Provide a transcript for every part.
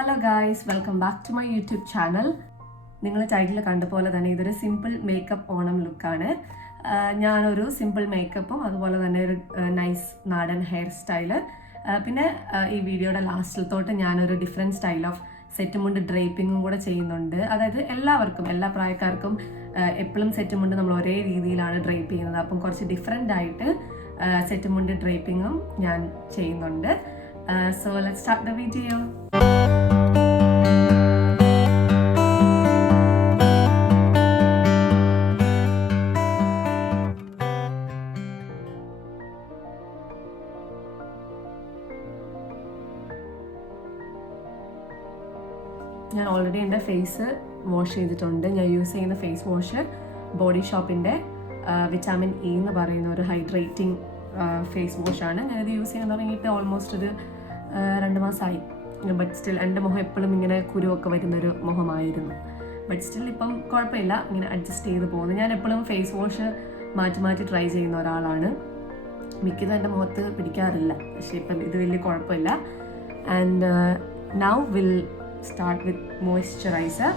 Hello guys, welcome back to my YouTube channel. നിങ്ങൾ title കണ്ട പോലെ തന്നെ ഇതൊരു സിമ്പിൾ മേക്കപ്പ് ഓണം ലുക്കാണ്. ഞാനൊരു സിമ്പിൾ മേക്കപ്പും അതുപോലെ തന്നെ ഒരു നൈസ് നാടൻ ഹെയർ സ്റ്റൈല്, പിന്നെ ഈ വീഡിയോയുടെ ലാസ്റ്റിലത്തോട്ട് ഞാനൊരു ഡിഫറെൻറ്റ് സ്റ്റൈൽ ഓഫ് സെറ്റ് മുണ്ട് ഡ്രേപ്പിങ്ങും കൂടെ ചെയ്യുന്നുണ്ട്. അതായത് എല്ലാവർക്കും, എല്ലാ പ്രായക്കാർക്കും എപ്പോഴും സെറ്റ് മുണ്ട് നമ്മൾ ഒരേ രീതിയിലാണ് ഡ്രേപ്പ് ചെയ്യുന്നത്. അപ്പം കുറച്ച് ഡിഫറെൻ്റ് ആയിട്ട് സെറ്റ് മുണ്ട് ഡ്രേപ്പിങ്ങും ഞാൻ ചെയ്യുന്നുണ്ട്. So let's start the video. ഞാൻ ഓൾറെഡി എൻ്റെ ഫേസ് വാഷ് ചെയ്തിട്ടുണ്ട്. ഞാൻ യൂസ് ചെയ്യുന്ന ഫേസ് വാഷ് ബോഡി ഷോപ്പിൻ്റെ വിറ്റാമിൻ ഇ എന്ന് പറയുന്ന ഒരു ഹൈഡ്രേറ്റിംഗ് ഫേസ് വാഷാണ്. ഞാനിത് യൂസ് ചെയ്യാൻ തുടങ്ങിയിട്ട് ഓൾമോസ്റ്റ് ഒരു 2 മാസമായി. ബട്ട് സ്റ്റിൽ എൻ്റെ മുഖം എപ്പോഴും ഇങ്ങനെ കുരുവൊക്കെ വരുന്നൊരു മുഖമായിരുന്നു. ബട്ട് സ്റ്റിൽ ഇപ്പം കുഴപ്പമില്ല, ഇങ്ങനെ അഡ്ജസ്റ്റ് ചെയ്ത് പോകുന്നു. ഞാൻ എപ്പോഴും ഫേസ് വാഷ് മാറ്റി മാറ്റി ട്രൈ ചെയ്യുന്ന ഒരാളാണ്. മിക്കതും എൻ്റെ മുഖത്ത് പിടിക്കാറില്ല, പക്ഷേ ഇപ്പം ഇത് വലിയ കുഴപ്പമില്ല. And now will start with moisturiser.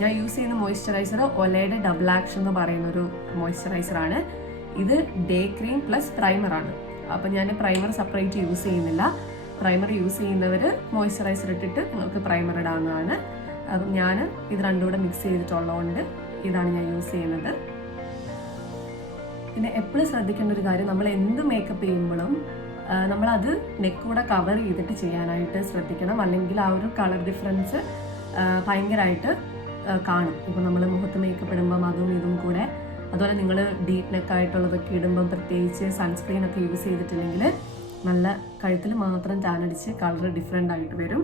ഞാൻ യൂസ് ചെയ്യുന്ന മോയ്സ്ചറൈസർ ഒലയുടെ ഡബിൾ ആക്ഷൻ എന്ന് പറയുന്നൊരു മോയ്സ്ചറൈസറാണ്. ഇത് ഡേ ക്രീം പ്ലസ് പ്രൈമറാണ്. അപ്പം ഞാൻ പ്രൈമർ സെപ്പറേറ്റ് യൂസ് ചെയ്യുന്നില്ല. പ്രൈമർ യൂസ് ചെയ്യുന്നവർ മോയ്സ്ചറൈസർ ഇട്ടിട്ട് നിങ്ങൾക്ക് പ്രൈമർ ഇടാവുന്നതാണ്. അപ്പം ഞാൻ ഇത് രണ്ടും കൂടെ മിക്സ് ചെയ്തിട്ടുള്ളതുകൊണ്ട് ഇതാണ് ഞാൻ യൂസ് ചെയ്യുന്നത്. പിന്നെ എപ്പോഴും ശ്രദ്ധിക്കേണ്ട ഒരു കാര്യം, നമ്മൾ എന്ത് മേക്കപ്പ് ചെയ്യുമ്പോഴും നമ്മളത് നെക്കൂടെ കവർ ചെയ്തിട്ട് ചെയ്യാനായിട്ട് ശ്രദ്ധിക്കണം. അല്ലെങ്കിൽ ആ ഒരു കളർ ഡിഫറൻസ് ഭയങ്കരമായിട്ട് കാണും. ഇപ്പോൾ നമ്മൾ മുഖത്ത് മേക്കപ്പ് ഇടുമ്പം അതും ഇതും കൂടെ, അതുപോലെ നിങ്ങൾ ഡീപ്പ് നെക്കായിട്ടുള്ളതൊക്കെ ഇടുമ്പം പ്രത്യേകിച്ച് സൺസ്ക്രീനൊക്കെ യൂസ് ചെയ്തിട്ടില്ലെങ്കിൽ നല്ല കഴുത്തിൽ മാത്രം ടാനടിച്ച് കളർ ഡിഫറെൻ്റ് ആയിട്ട് വരും.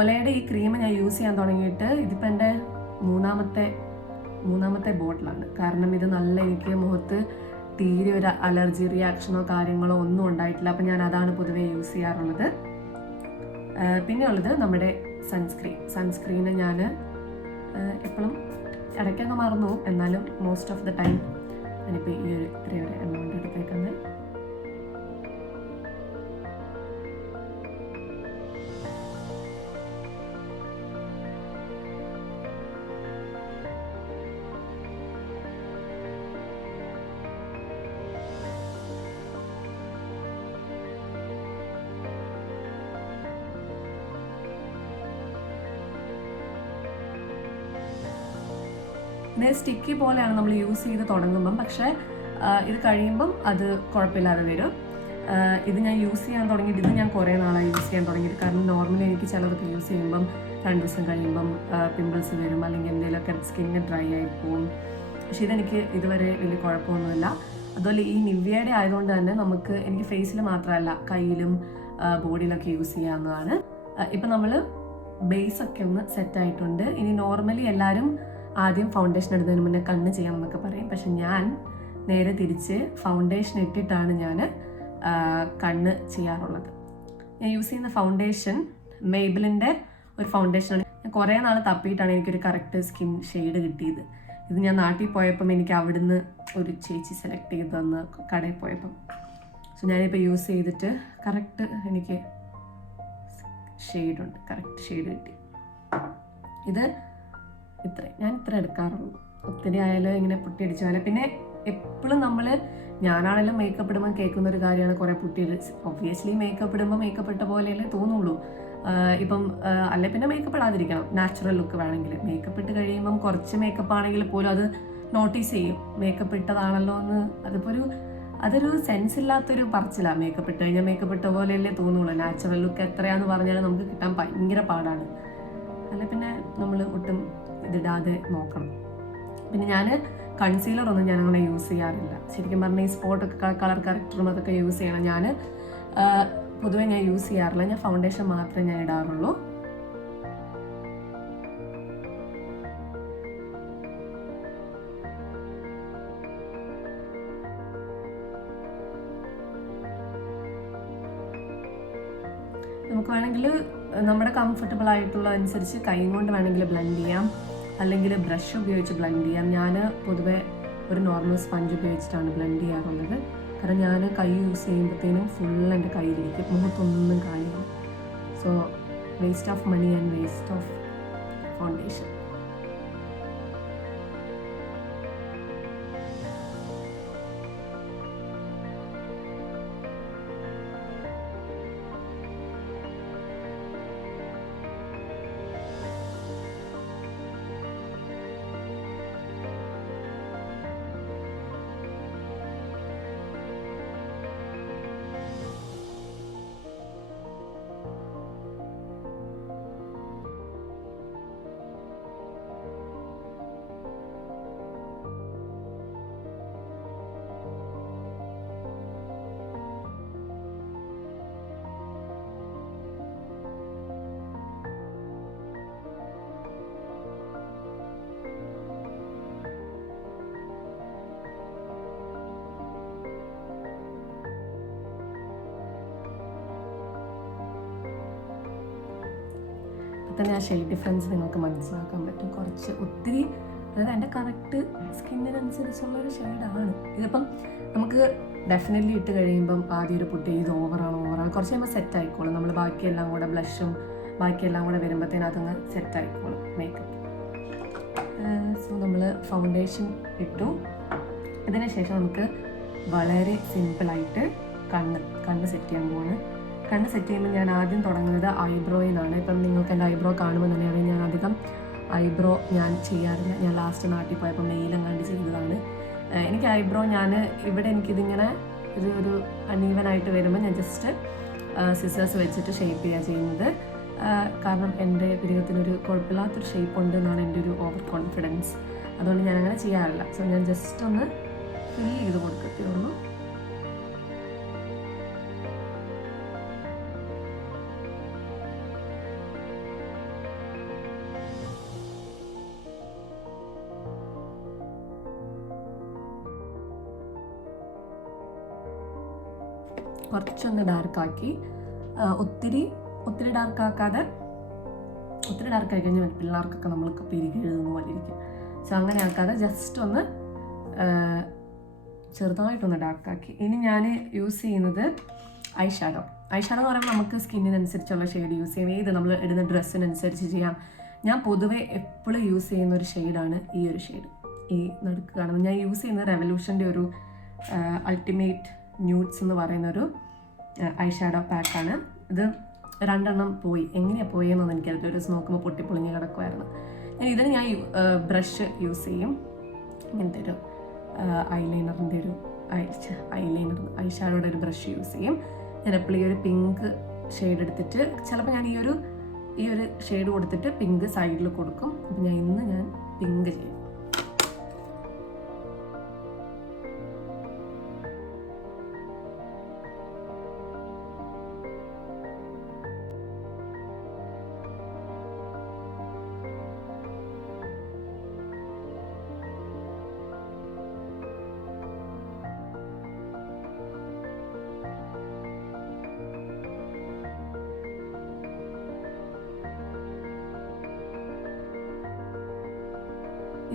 ഒലയുടെ ഈ ക്രീം ഞാൻ യൂസ് ചെയ്യാൻ തുടങ്ങിയിട്ട് ഇതിപ്പോൾ എൻ്റെ മൂന്നാമത്തെ ബോട്ടിലാണ്. കാരണം ഇത് നല്ല, എനിക്ക് മുഖത്ത് തീരെ ഒരു അലർജി റിയാക്ഷനോ കാര്യങ്ങളോ ഒന്നും ഉണ്ടായിട്ടില്ല. അപ്പം ഞാൻ അതാണ് പൊതുവെ യൂസ് ചെയ്യാറുള്ളത്. പിന്നെ ഉള്ളത് നമ്മുടെ സൺസ്ക്രീന് ഞാൻ എപ്പോഴും ഇടയ്ക്കൊക്കെ മറന്നു, എന്നാലും മോസ്റ്റ് ഓഫ് ദ ടൈം ഞാനിപ്പോൾ ഈ ഒരു ഇത്രയൊരു എമൗണ്ട് എടുത്തേക്കുന്നത്. ഇത് സ്റ്റിക്കി പോലെയാണ് നമ്മൾ യൂസ് ചെയ്ത് തുടങ്ങുമ്പം, പക്ഷേ ഇത് കഴിയുമ്പം അത് കുഴപ്പമില്ലാതെ വരും. ഇത് ഞാൻ യൂസ് ചെയ്യാൻ തുടങ്ങിയിട്ട്, ഇത് ഞാൻ കുറേ നാളായി യൂസ് ചെയ്യാൻ തുടങ്ങിയിട്ട്. കാരണം നോർമലി എനിക്ക് ചിലതൊക്കെ യൂസ് ചെയ്യുമ്പം 2 ദിവസം കഴിയുമ്പം പിമ്പിൾസ് വരും, അല്ലെങ്കിൽ എന്തെങ്കിലുമൊക്കെ സ്കിന്ന് ഡ്രൈ ആയി പോകും. പക്ഷേ ഇതെനിക്ക് ഇതുവരെ വലിയ കുഴപ്പമൊന്നുമില്ല. അതുപോലെ ഈ നിവ്യയുടെ ആയതുകൊണ്ട് തന്നെ നമുക്ക്, എനിക്ക് ഫേസിൽ മാത്രമല്ല കയ്യിലും ബോഡിയിലൊക്കെ യൂസ് ചെയ്യാവുന്നതാണ്. ഇപ്പം നമ്മൾ ബേസൊക്കെ ഒന്ന് സെറ്റായിട്ടുണ്ട്. ഇനി നോർമലി എല്ലാവരും ആദ്യം ഫൗണ്ടേഷൻ ഇടുന്നതിന് മുന്നേ കണ്ണ് ചെയ്യണം എന്നൊക്കെ പറയും. പക്ഷെ ഞാൻ നേരെ തിരിച്ച് ഫൗണ്ടേഷൻ ഇട്ടിട്ടാണ് ഞാൻ കണ്ണ് ചെയ്യാറുള്ളത്. ഞാൻ യൂസ് ചെയ്യുന്ന ഫൗണ്ടേഷൻ മെയ്ബിലിൻ്റെ ഒരു ഫൗണ്ടേഷനാണ്. ഞാൻ കുറേ നാൾ തപ്പിയിട്ടാണ് എനിക്കൊരു കറക്റ്റ് സ്കിൻ ഷെയ്ഡ് കിട്ടിയത്. ഇത് ഞാൻ നാട്ടിൽ പോയപ്പം എനിക്ക് അവിടുന്ന് ഒരു ചേച്ചി സെലക്ട് ചെയ്ത് തന്ന് കടയിൽ പോയപ്പം. സോ ഞാനിപ്പോൾ യൂസ് ചെയ്തിട്ട് കറക്റ്റ് എനിക്ക് ഷെയ്ഡുണ്ട്, കറക്റ്റ് ഷെയ്ഡ് കിട്ടി. ഇത് ഞാൻ ഇത്ര എടുക്കാറുള്ളൂ. ഒത്തിരി ആയാലും ഇങ്ങനെ പൊട്ടിയടിച്ചാലും. പിന്നെ എപ്പോഴും ഞാനാണെങ്കിലും മേക്കപ്പ് ഇടുമ്പോൾ കേൾക്കുന്ന ഒരു കാര്യമാണ് കുറേ ഒബ്വിയസ്ലി മേക്കപ്പ് ഇടുമ്പോൾ മേക്കപ്പ് ഇട്ട പോലെയല്ലേ തോന്നുള്ളൂ. ഇപ്പം അല്ലെ പിന്നെ മേക്കപ്പ് ഇടാതിരിക്കണം, നാച്ചുറൽ ലുക്ക് വേണമെങ്കിൽ. മേക്കപ്പ് ഇട്ട് കഴിയുമ്പം കുറച്ച് മേക്കപ്പ് ആണെങ്കിൽ പോലും അത് നോട്ടീസ് ചെയ്യും, മേക്കപ്പ് ഇട്ടതാണല്ലോ എന്ന്. അതൊരു സെൻസ് ഇല്ലാത്തൊരു പറച്ചിലാണ്. മേക്കപ്പ് ഇട്ട് കഴിഞ്ഞാൽ മേക്കപ്പ് ഇട്ട പോലെയല്ലേ തോന്നുള്ളൂ. നാച്ചുറൽ ലുക്ക് എത്രയാണെന്ന് പറഞ്ഞാൽ നമുക്ക് കിട്ടാൻ ഭയങ്കര പാടാണ്. അല്ലെ പിന്നെ നമ്മൾ ഒട്ടും ഇതിടാതെ നോക്കണം. പിന്നെ ഞാൻ കൺസീലറൊന്നും ഞാനങ്ങനെ യൂസ് ചെയ്യാറില്ല. ശരിക്കും പറഞ്ഞാൽ ഈ സ്പോട്ടൊക്കെ കളർ കറക്റ്ററും അതൊക്കെ യൂസ് ചെയ്യണം. ഞാൻ പൊതുവെ യൂസ് ചെയ്യാറില്ല. ഞാൻ ഫൗണ്ടേഷൻ മാത്രമേ ഞാൻ ഇടാറുള്ളൂ. നമുക്ക് വേണമെങ്കിൽ നമ്മുടെ കംഫർട്ടബിൾ ആയിട്ടുള്ള അനുസരിച്ച് കൈ കൊണ്ട് വേണമെങ്കിൽ ബ്ലെൻഡ് ചെയ്യാം, അല്ലെങ്കിൽ ബ്രഷ് ഉപയോഗിച്ച് ബ്ലെൻഡ് ചെയ്യാം. ഞാൻ പൊതുവെ ഒരു നോർമൽ സ്പഞ്ച് ഉപയോഗിച്ചിട്ടാണ് ബ്ലെൻഡ് ചെയ്യാറുള്ളത്. കാരണം ഞാൻ കൈ യൂസ് ചെയ്യുമ്പോഴത്തേനും ഫുൾ എൻ്റെ കയ്യിലിരിക്കും, മുഖത്തൊന്നും കാണില്ല. So waste of money and waste of foundation. തന്നെ ആ ഷെയ്ഡ് ഡിഫറൻസ് നിങ്ങൾക്ക് മനസ്സിലാക്കാൻ പറ്റും. കുറച്ച് ഒത്തിരി, അതായത് എൻ്റെ കറക്റ്റ് സ്കിന്നിനനുസരിച്ചുള്ളൊരു ഷെയ്ഡാണ് ഇതിപ്പം. നമുക്ക് ഡെഫിനറ്റ്ലി ഇട്ട് കഴിയുമ്പം ആദ്യം ഒരു പുട്ടി ഇത് ഓവറാണ് കുറച്ച് കഴിയുമ്പോൾ സെറ്റ് ആയിക്കോളും. നമ്മൾ ബാക്കിയെല്ലാം കൂടെ ബ്ലഷും ബാക്കിയെല്ലാം കൂടെ വരുമ്പോഴത്തേനും അതങ്ങ് സെറ്റ് ആയിക്കോളും മേക്കപ്പ്. സോ നമ്മൾ ഫൗണ്ടേഷൻ ഇട്ടു. ഇതിന് ശേഷം നമുക്ക് വളരെ സിമ്പിളായിട്ട് കണ്ണ് സെറ്റ് ചെയ്യാൻ പോവാണ്. കണ്ണ് സെറ്റ് ചെയ്യുമ്പോൾ ഞാൻ ആദ്യം തുടങ്ങുന്നത് ഐബ്രോയിൽ നിന്നാണ്. ഇപ്പം നിങ്ങൾക്ക് എൻ്റെ ഐബ്രോ കാണുമ്പോൾ തന്നെ അറിയാം, ഞാൻ അധികം ഐബ്രോ ഞാൻ ചെയ്യാറില്ല. ഞാൻ ലാസ്റ്റ് നാട്ടിൽ പോയപ്പോൾ മെയിലെങ്ങാണ്ട് ചെയ്തതാണ്. എനിക്ക് ഐബ്രോ ഇവിടെ എനിക്കിതിങ്ങനെ ഒരു അൺഈവനായിട്ട് വരുമ്പോൾ ഞാൻ ജസ്റ്റ് സിസേഴ്സ് വെച്ചിട്ട് ഷേപ്പ് ചെയ്യുക ചെയ്യുന്നത്. കാരണം എൻ്റെ പിരികത്തിനൊരു കുഴപ്പമില്ലാത്തൊരു ഷേപ്പ് ഉണ്ട് എന്നാണ് എൻ്റെ ഒരു ഓവർ കോൺഫിഡൻസ്. അതുകൊണ്ട് ഞാനങ്ങനെ ചെയ്യാറില്ല. സോ ഞാൻ ജസ്റ്റ് ഒന്ന് ഫിൽ ചെയ്ത് കൊടുക്കത്തേ ഉള്ളൂ. കുറച്ചൊന്ന് ഡാർക്കാക്കി, ഒത്തിരി ഡാർക്കാക്കാതെ, ഒത്തിരി ഡാർക്കായി കഴിഞ്ഞാൽ പിള്ളേർക്കൊക്കെ നമ്മൾക്ക് പിരികി എഴുതുന്ന പോലെ ഇരിക്കും. സോ അങ്ങനെ ആക്കാതെ ജസ്റ്റ് ഒന്ന് ചെറുതായിട്ടൊന്ന് ഡാർക്കാക്കി. ഇനി ഞാൻ യൂസ് ചെയ്യുന്നത് ഐ ഷാഡോ എന്ന് പറയുമ്പോൾ നമുക്ക് സ്കിന്നിനനുസരിച്ചുള്ള ഷെയ്ഡ് യൂസ് ചെയ്യാം, ഏത് നമ്മൾ ഇടുന്ന ഡ്രസ്സിനനുസരിച്ച് ചെയ്യാം. ഞാൻ പൊതുവെ എപ്പോഴും യൂസ് ചെയ്യുന്ന ഒരു ഷെയ്ഡാണ് ഈ ഒരു ഷെയ്ഡ്, ഈ നടുക്ക് കാണുന്നത്. ഞാൻ യൂസ് ചെയ്യുന്നത് റെവല്യൂഷൻ്റെ ഒരു അൾട്ടിമേറ്റ് ന്യൂഡ്സ് എന്ന് പറയുന്നൊരു ഐ ഷാഡോ പാക്കാണ്. ഇത് 2 എണ്ണം പോയി, എങ്ങനെയാണ് പോയെന്നൊന്നും എനിക്കറിയില്ല. ഒരു ദിവസം നോക്കുമ്പോൾ പൊട്ടിപ്പൊളിഞ്ഞ് കിടക്കുമായിരുന്നു. ഇതിന് ഞാൻ ബ്രഷ് യൂസ് ചെയ്യും. ഇങ്ങനത്തെ ഒരു ഐലൈനറിൻ്റെ ഒരു ഐ ഷാഡോയുടെ ഒരു ബ്രഷ് യൂസ് ചെയ്യും. ഞാൻ എപ്പോഴും ഈ ഒരു പിങ്ക് ഷെയ്ഡ് എടുത്തിട്ട്, ചിലപ്പോൾ ഞാൻ ഈ ഒരു ഷെയ്ഡ് കൊടുത്തിട്ട് പിങ്ക് സൈഡിൽ കൊടുക്കും. അപ്പം ഞാൻ പിങ്ക് ചെയ്യും.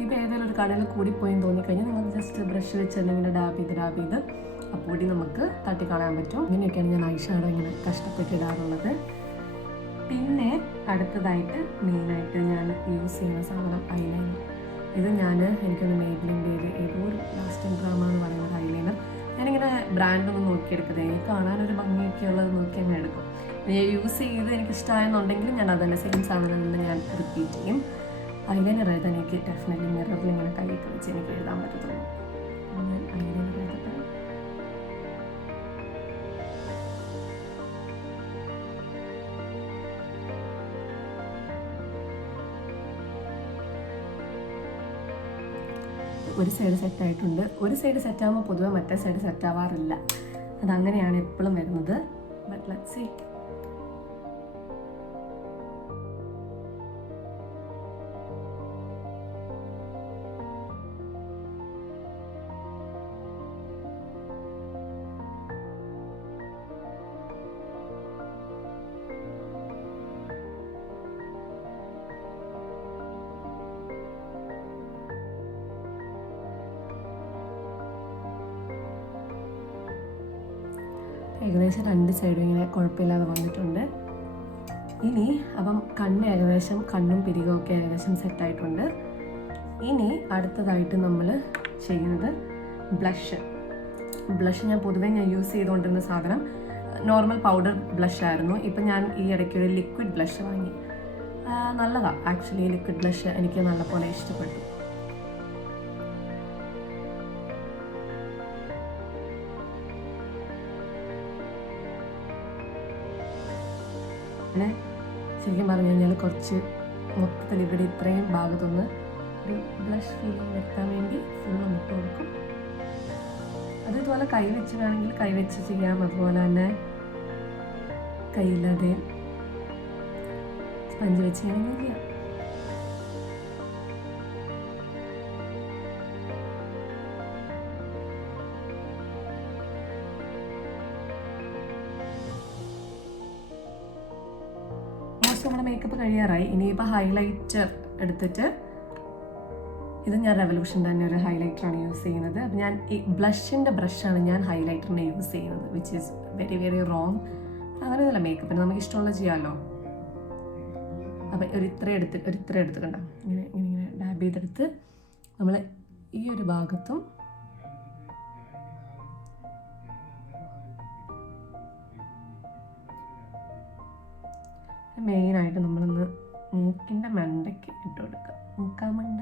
ഇപ്പോൾ ഏതെങ്കിലും ഒരു കടയിൽ കൂടിപ്പോയെന്ന് തോന്നിക്കഴിഞ്ഞാൽ നിങ്ങൾക്ക് ജസ്റ്റ് ബ്രഷ് വെച്ച് ഇങ്ങനെ ഡാബ് ചെയ്ത് ആ പൊടി നമുക്ക് തട്ടിക്കളയാൻ പറ്റും. ഇങ്ങനെയൊക്കെയാണ് ഞാൻ ഐ ഷാഡോ ഇങ്ങനെ കഷ്ടപ്പെട്ടിടാറുള്ളത്. പിന്നെ അടുത്തതായിട്ട് മെയിനായിട്ട് ഞാൻ യൂസ് ചെയ്യുന്ന സാധനം ഐലൈനർ. ഇത് എനിക്കൊന്ന് മെയ്ബിലിൻ്റെ ഏതോ ഒരു ലാസ്റ്റ് ഡ്രാമ എന്ന് പറയുന്നത് ഐലൈനർ. ഞാനിങ്ങനെ ബ്രാൻഡൊന്നും നോക്കിയെടുക്കുന്നത്, കാണാനൊരു ഭംഗിയൊക്കെ ഉള്ളത് നോക്കി അങ്ങനെ എടുക്കും. ഞാൻ യൂസ് ചെയ്ത് എനിക്കിഷ്ടമായെന്നുണ്ടെങ്കിൽ ഞാൻ അതന്നെ സെയിം സാധനം നിന്ന് ഞാൻ റിപ്പീറ്റ് ചെയ്യും. ഐലൈനർ എഴുതാൻ എനിക്ക് ഡെഫിനറ്റ്ലി മിററിൽ ഇങ്ങനെ കൈയൊക്കെ വെച്ച് എനിക്ക് എഴുതാൻ പറ്റത്തുള്ളൂ. ഞാൻ ഐലൈനർ എഴുതട്ടെ. ഒരു സൈഡ് സെറ്റായിട്ടുണ്ട്. ഒരു സൈഡ് സെറ്റാകുമ്പോൾ പൊതുവെ മറ്റേ സൈഡ് സെറ്റാവാറില്ല. അതങ്ങനെയാണ് എപ്പോഴും വരുന്നത്. But let's see. ഏകദേശം 2 സൈഡും ഇങ്ങനെ കുഴപ്പമില്ലാതെ വന്നിട്ടുണ്ട്. ഇനി അപ്പം കണ്ണും പിരികവും ഒക്കെ ഏകദേശം സെറ്റായിട്ടുണ്ട്. ഇനി അടുത്തതായിട്ട് നമ്മൾ ചെയ്യുന്നത് ബ്ലഷ് ഞാൻ പൊതുവേ യൂസ് ചെയ്തുകൊണ്ടിരുന്ന സാധനം നോർമൽ പൗഡർ ബ്ലഷ് ആയിരുന്നു. ഇപ്പം ഞാൻ ഈ ഇടയ്ക്കൊരു ലിക്വിഡ് ബ്ലഷ് വാങ്ങി. നല്ലതാണ് ആക്ച്വലി. ലിക്വിഡ് ബ്ലഷ് എനിക്ക് നല്ലപോലെ ഇഷ്ടപ്പെട്ടു. പിന്നെ ശരിക്കും പറഞ്ഞു കഴിഞ്ഞാൽ കുറച്ച് മൊത്തത്തിൽ ഇവിടെ ഇത്രയും ഭാഗത്തൊന്ന് ഒരു ബ്ലഷ് ഫീലിംഗ് എത്താൻ വേണ്ടി ഫുള്ള് മുട്ട് കൊടുക്കും. അതുപോലെ കൈവച്ച് വേണമെങ്കിൽ കൈവച്ച് ചെയ്യാം, അതുപോലെ തന്നെ കൈയില്ലാതെ സ്പഞ്ച് വെച്ച് വേണമെങ്കിൽ ചെയ്യാം. നമ്മുടെ മേക്കപ്പ് കഴിയാറായി. ഇനിയിപ്പോൾ ഹൈലൈറ്റർ എടുത്തിട്ട്, ഇത് ഞാൻ റെവല്യൂഷൻ തന്നെ ഒരു ഹൈലൈറ്ററാണ് യൂസ് ചെയ്യുന്നത്. അപ്പം ഞാൻ ഈ ബ്ലഷിൻ്റെ ബ്രഷാണ് ഞാൻ ഹൈലൈറ്ററിനെ യൂസ് ചെയ്യുന്നത്, which is very very wrong. അങ്ങനെയല്ല, മേക്കപ്പിന് നമുക്ക് ഇഷ്ടമുള്ള ചെയ്യാമല്ലോ. അപ്പം ഒരു ഇത്ര എടുത്ത് കണ്ട ഇങ്ങനെ ഇങ്ങനെ ഡാബ് ചെയ്തെടുത്ത് നമ്മൾ ഈ ഒരു ഭാഗത്തും മെയിനായിട്ട് നമ്മളൊന്ന് മൂക്കിൻ്റെ മണ്ടയ്ക്ക് ഇട്ട് കൊടുക്കുക. മൂക്കാമണ്ട.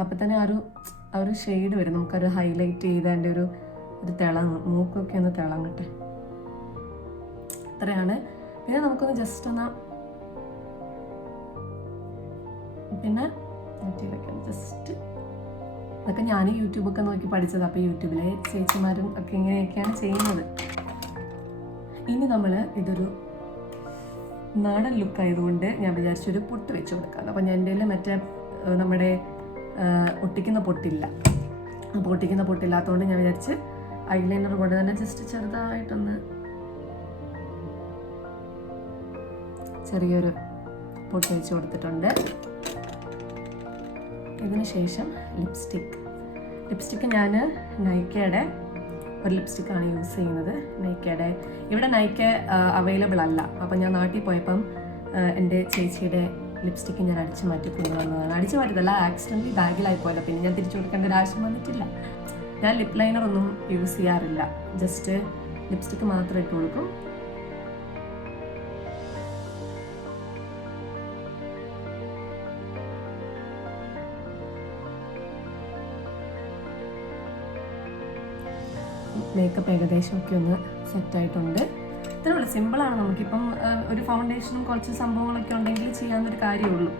അപ്പം തന്നെ ആ ഒരു ഷെയ്ഡ് വരും. നമുക്കൊരു ഹൈലൈറ്റ് ചെയ്തതിൻ്റെ ഒരു തിളങ്ങും. മൂക്കൊക്കെ ഒന്ന് തിളങ്ങട്ടെ. ഇത്രയാണ്. പിന്നെ നമുക്കൊന്ന് ജസ്റ്റ് ഒന്ന് ജസ്റ്റ് അതൊക്കെ ഞാൻ യൂട്യൂബൊക്കെ നോക്കി പഠിച്ചത്. അപ്പോൾ യൂട്യൂബിലെ ചേച്ചിമാരും ഒക്കെ ഇങ്ങനെയൊക്കെയാണ് ചെയ്യുന്നത്. ഇനി നമ്മൾ ഇതൊരു നാടൻ ലുക്ക് ആയതുകൊണ്ട് ഞാൻ വിചാരിച്ചൊരു പൊട്ട് വെച്ച് കൊടുക്കാം. അപ്പം ഞാൻ എൻ്റെ മറ്റേ നമ്മുടെ ഒട്ടിക്കുന്ന പൊട്ടില്ല. അപ്പോൾ ഒട്ടിക്കുന്ന പൊട്ടില്ലാത്തതുകൊണ്ട് ഞാൻ വിചാരിച്ച് ഐലൈനർ കൊണ്ട് തന്നെ ജസ്റ്റ് ചെറിയൊരു പൊട്ട് വെച്ച് കൊടുത്തിട്ടുണ്ട്. ഇതിന് ശേഷം ലിപ്സ്റ്റിക്ക് ഞാൻ നൈക്കയുടെ ഒരു ലിപ്സ്റ്റിക്കാണ് യൂസ് ചെയ്യുന്നത്. നൈക്കയുടെ ഇവിടെ നൈക്ക അവൈലബിൾ അല്ല. അപ്പം ഞാൻ നാട്ടിൽ പോയപ്പം എൻ്റെ ചേച്ചിയുടെ ലിപ്സ്റ്റിക്ക് ഞാൻ അടിച്ചു മാറ്റി കൊണ്ടുവന്നതാണ്. അടിച്ചു മാറ്റിയതല്ല, ആക്സിഡൻ്റലി ബാഗിലായി പോയല്ലോ. പിന്നെ ഞാൻ തിരിച്ചു കൊടുക്കേണ്ട ഒരു ആവശ്യം വന്നിട്ടില്ല. ഞാൻ ലിപ് ലൈനർ ഒന്നും യൂസ് ചെയ്യാറില്ല. ജസ്റ്റ് ലിപ്സ്റ്റിക്ക് മാത്രം ഇട്ട് കൊടുക്കും. മേക്കപ്പ് ഏകദേശമൊക്കെ ഒന്ന് സെറ്റായിട്ടുണ്ട്. ഇത്രയുള്ളൂ, സിമ്പിളാണ്. നമുക്കിപ്പം ഒരു ഫൗണ്ടേഷനും കുറച്ച് സംഭവങ്ങളൊക്കെ ഉണ്ടെങ്കിൽ ചെയ്യാവുന്നൊരു കാര്യമുള്ളൂ.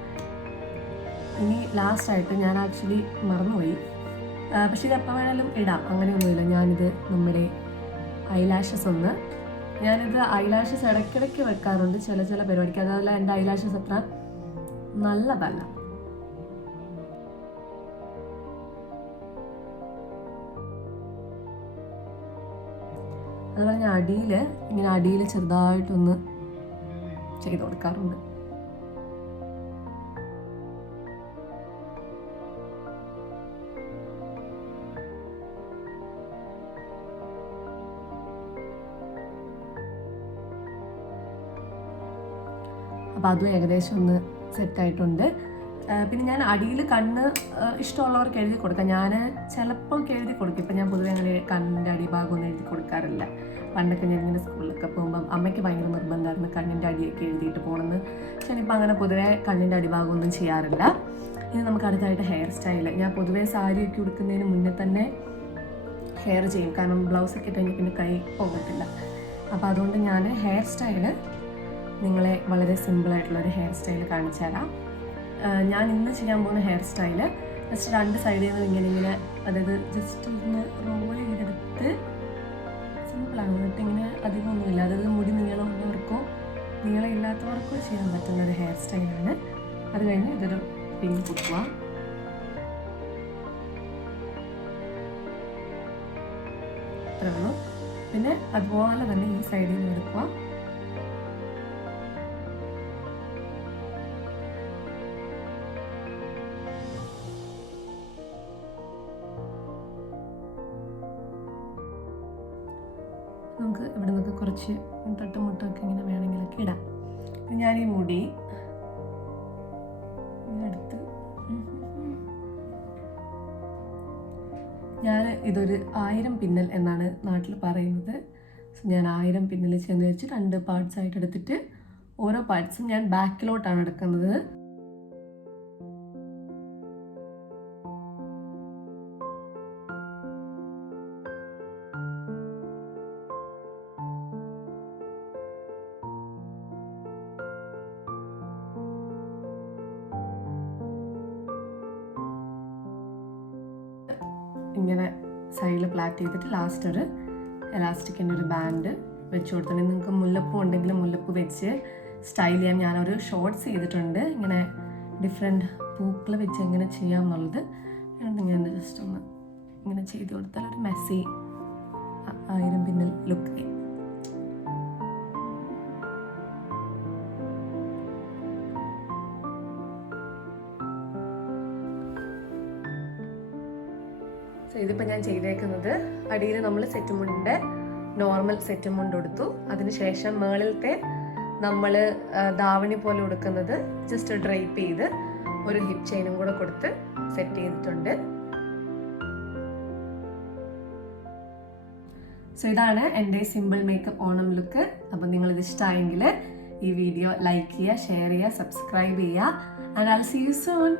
ഇനി ലാസ്റ്റായിട്ട് ഞാൻ ആക്ച്വലി മറന്നുപോയി, പക്ഷേ ഇത് എപ്പോൾ വേണമെങ്കിലും ഇടാം, അങ്ങനെയൊന്നുമില്ല. ഞാനിത് നമ്മുടെ ഞാനിത് ഐലാഷസ് ഇടയ്ക്കിടയ്ക്ക് വെക്കാറുണ്ട് ചില പരിപാടിക്ക്. അതല്ല, എൻ്റെ ഐലാഷസ് അത്ര നല്ലതല്ല. അതുപോലെ ഞാൻ അടിയിൽ ചെറുതായിട്ടൊന്ന് ചെയ്ത് കൊടുക്കാറുണ്ട്. അപ്പോൾ അതും ഏകദേശം ഒന്ന് സെറ്റായിട്ടുണ്ട്. പിന്നെ ഞാൻ അടിയിൽ കണ്ണ് ഇഷ്ടമുള്ളവർക്ക് എഴുതി കൊടുക്കാം. ഞാൻ ചിലപ്പോൾ എഴുതി കൊടുക്കും. ഇപ്പം ഞാൻ പൊതുവെ അങ്ങനെ കണ്ണിൻ്റെ അടിഭാഗമൊന്നും എഴുതി കൊടുക്കാറില്ല. പണ്ടൊക്കെ ഞാൻ ഇങ്ങനെ സ്കൂളിലൊക്കെ പോകുമ്പം അമ്മയ്ക്ക് ഭയങ്കര നിർബന്ധമായിരുന്നു കണ്ണിൻ്റെ അടിയൊക്കെ എഴുതിയിട്ട് പോകണമെന്ന്. പക്ഷേ ഞാനിപ്പോൾ അങ്ങനെ പൊതുവെ കണ്ണിൻ്റെ അടിഭാഗമൊന്നും ചെയ്യാറില്ല. ഇനി നമുക്ക് അടുത്തായിട്ട് ഹെയർ സ്റ്റൈൽ. ഞാൻ പൊതുവെ സാരിയൊക്കെ ഉടുക്കുന്നതിന് മുന്നേ തന്നെ ഹെയർ ചെയ്യും, കാരണം ബ്ലൗസൊക്കെ ഇട്ട് കഴിഞ്ഞാൽ പിന്നെ കൈ പോകത്തില്ല. അപ്പോൾ അതുകൊണ്ട് ഞാൻ ഹെയർ സ്റ്റൈല് നിങ്ങളെ വളരെ സിമ്പിളായിട്ടുള്ളൊരു ഹെയർ സ്റ്റൈൽ കാണിച്ചു തരാം. ഞാൻ ഇന്ന് ചെയ്യാൻ പോകുന്ന ഹെയർ സ്റ്റൈല് ജസ്റ്റ് 2 സൈഡിൽ നിന്ന് ഇങ്ങനെ അതായത് ജസ്റ്റ് ഒന്ന് റോൾ ചെയ്തെടുത്ത് സിമ്പിളാണ്. എന്നിട്ട് ഇങ്ങനെ അധികമൊന്നുമില്ല, അതായത് മുടി നീളമുള്ളവർക്കോ നീളമില്ലാത്തവർക്കോ ചെയ്യാൻ പറ്റുന്ന ഒരു ഹെയർ സ്റ്റൈലാണ്. അത് കഴിഞ്ഞ് ഇതൊരു പിൻ കുത്തുക. അത്രേ ഉള്ളൂ. പിന്നെ അതുപോലെ തന്നെ ഈ സൈഡിൽ നിന്ന് എടുക്കുക. നമുക്ക് ഇവിടെ നിന്നൊക്കെ കുറച്ച് തട്ടുമുട്ടൊക്കെ ഇങ്ങനെ വേണമെങ്കിലൊക്കെ ഇടാം. ഞാൻ ഈ മുടി എടുത്ത് ഞാൻ ഇതൊരു 1000 പിന്നൽ എന്നാണ് നാട്ടിൽ പറയുന്നത്. ഞാൻ 1000 പിന്നൽ ചെന്ന് വെച്ച് 2 പാർട്സ് ആയിട്ട് എടുത്തിട്ട് ഓരോ പാർട്സും ഞാൻ ബാക്കിലോട്ടാണ് എടുക്കുന്നത്. ഇങ്ങനെ സൈഡിൽ പ്ലാറ്റ് ചെയ്തിട്ട് ലാസ്റ്റ് ഒരു എലാസ്റ്റിക്കിൻ്റെ ഒരു ബാൻഡ് വെച്ച് കൊടുത്തിട്ടുണ്ട്. നിങ്ങൾക്ക് മുല്ലപ്പൂ ഉണ്ടെങ്കിൽ മുല്ലപ്പൂ വെച്ച് സ്റ്റൈൽ ചെയ്യാൻ ഞാനൊരു ഷോർട്സ് ചെയ്തിട്ടുണ്ട്. ഇങ്ങനെ ഡിഫറെൻറ്റ് പൂക്കൾ വെച്ച് എങ്ങനെ ചെയ്യാം എന്നുള്ളത് ഞാൻ ജസ്റ്റ് ഒന്ന് ഇങ്ങനെ ചെയ്ത് കൊടുത്താൽ ഒരു മെസ്സി 1000 പിന്നൽ ലുക്ക്. ഇതിപ്പോൾ ഞാൻ ചെയ്തേക്കുന്നത് അടിയിൽ നമ്മൾ സെറ്റ് മുണ്ടിൻ്റെ നോർമൽ സെറ്റ് മുണ്ട് കൊടുത്തു. അതിനുശേഷം മേളിലത്തെ നമ്മൾ ദാവണി പോലെ കൊടുക്കുന്നത് ജസ്റ്റ് ഡ്രൈപ്പ് ചെയ്ത് ഒരു ഹിപ്പ് ചെയിനും കൂടെ കൊടുത്ത് സെറ്റ് ചെയ്തിട്ടുണ്ട്. സോ ഇതാണ് എൻ്റെ സിമ്പിൾ മേക്കപ്പ് ഓണം ലുക്ക്. അപ്പം നിങ്ങളിത് ഇഷ്ടമായെങ്കിൽ ഈ വീഡിയോ ലൈക്ക് ചെയ്യുക, ഷെയർ ചെയ്യുക, സബ്സ്ക്രൈബ് ചെയ്യുക. And I will see you soon.